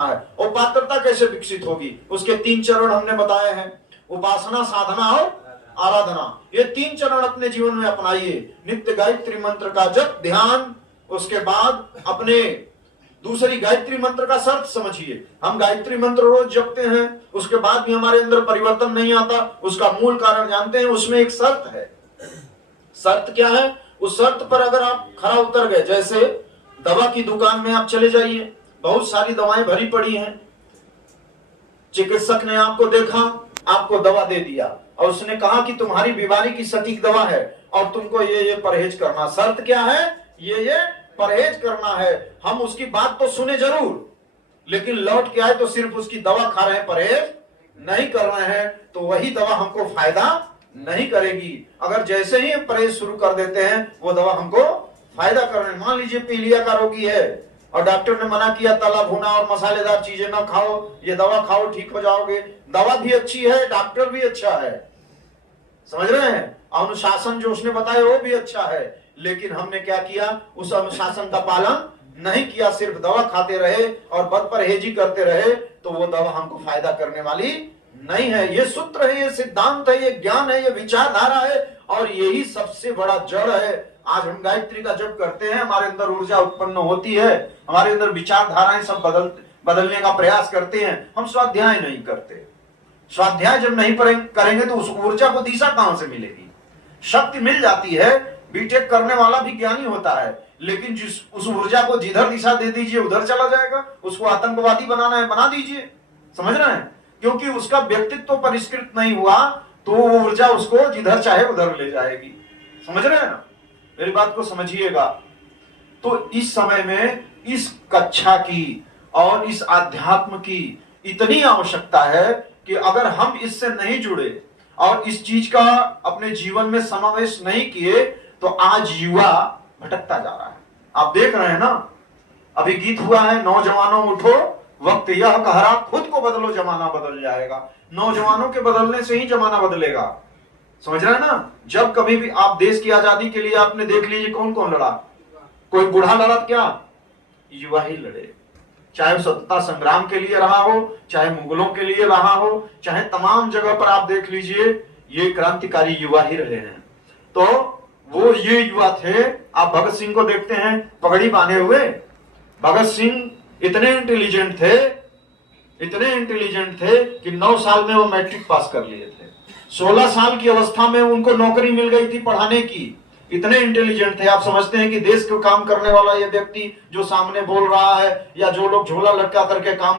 है। और पात्रता कैसे विकसित होगी, उसके 3 चरण हमने बताए हैं, उपासना, साधना और आराधना। ये 3 चरण अपने जीवन में अपनाइए। नित्य गायत्री मंत्र का जप, ध्यान, उसके बाद अपने दूसरी गायत्री मंत्र का शर्त समझिए। हम गायत्री मंत्र रोज जपते हैं, उसके बाद भी हमारे अंदर परिवर्तन नहीं आता, उसका मूल कारण जानते हैं? उसमें एक शर्त है। शर्त क्या है? उस शर्त पर अगर आप खरा उतर गए, जैसे दवा की दुकान में आप चले जाइए, बहुत सारी दवाएं भरी पड़ी हैं, चिकित्सक ने आपको देखा, आपको दवा दे दिया और उसने कहा कि तुम्हारी बीमारी की सटीक दवा है और तुमको ये परहेज करना। शर्त क्या है? ये परहेज करना है। हम उसकी बात तो सुने जरूर, लेकिन लौट के आए तो सिर्फ उसकी दवा खा रहे हैं, परहेज नहीं कर रहे हैं, तो वही दवा हमको फायदा नहीं करेगी। अगर जैसे ही परहेज शुरू कर देते हैं, वो दवा हमको फायदा कर रहे हैं। मान लीजिए पीलिया का रोगी है और डॉक्टर ने मना किया तला भुना और मसालेदार चीजें ना खाओ, ये दवा खाओ ठीक हो जाओगे। दवा भी अच्छी है, डॉक्टर भी अच्छा है, समझ रहे हैं? अनुशासन जो उसने बताया वो भी अच्छा है, लेकिन हमने क्या किया? उस अनुशासन का पालन नहीं किया, सिर्फ दवा खाते रहे और बदपरहेजी करते रहे, तो वो दवा हमको फायदा करने वाली नहीं है। ये सूत्र है, ये सिद्धांत है, ये ज्ञान है, ये विचारधारा है और यही सबसे बड़ा जड़ है। आज हम गायत्री का जप करते हैं, हमारे अंदर ऊर्जा उत्पन्न होती है, हमारे अंदर विचारधाराएं सब बदलने का प्रयास करते हैं। हम स्वाध्याय नहीं करते। स्वाध्याय जब नहीं करेंगे तो उस ऊर्जा को दिशा कहां से मिलेगी? शक्ति मिल जाती है, बीटेक करने वाला भी ज्ञानी होता है, लेकिन जिस उस ऊर्जा को जिधर दिशा दे दीजिए उधर चला जाएगा। उसको आतंकवादी बनाना है, बना दीजिए, समझ रहे हैं? क्योंकि उसका व्यक्तित्व परिष्कृत नहीं हुआ तो वो ऊर्जा उसको जिधर चाहे उधर ले जाएगी। समझ रहे हैं ना? मेरी बात को समझिएगा। तो इस समय में इस कक्षा की और इस अध्यात्म की इतनी आवश्यकता है कि अगर हम इससे नहीं जुड़े और इस चीज का अपने जीवन में समावेश नहीं किए तो आज युवा भटकता जा रहा है। आप देख रहे हैं ना, अभी गीत हुआ है, नौजवानों उठो वक्त यह कहरा, खुद को बदलो जमाना बदल जाएगा। नौजवानों के बदलने से ही जमाना बदलेगा, समझ रहे हैं ना? जब कभी भी आप देश की आजादी के लिए आपने देख लीजिए कौन कौन लड़ा? कोई बूढ़ा लड़ा क्या? युवा ही लड़े। चाहे स्वतंत्रता संग्राम के लिए रहा हो, चाहे मुगलों के लिए रहा हो, चाहे तमाम जगह पर आप देख लीजिए, ये क्रांतिकारी युवा ही रहे हैं। तो वो ये युवा थे। आप भगत सिंह को देखते हैं, पगड़ी बांधे हुए। भगत सिंह इतने इंटेलिजेंट थे कि 9 साल में वो मैट्रिक पास कर लिए थे। 16 साल की अवस्था में उनको नौकरी मिल गई थी पढ़ाने की। इतने इंटेलिजेंट थे। आप समझते हैं कि देश को काम करने वाला ये व्यक्ति जो सामने बोल रहा है या जो लोग झोला लटका करके काम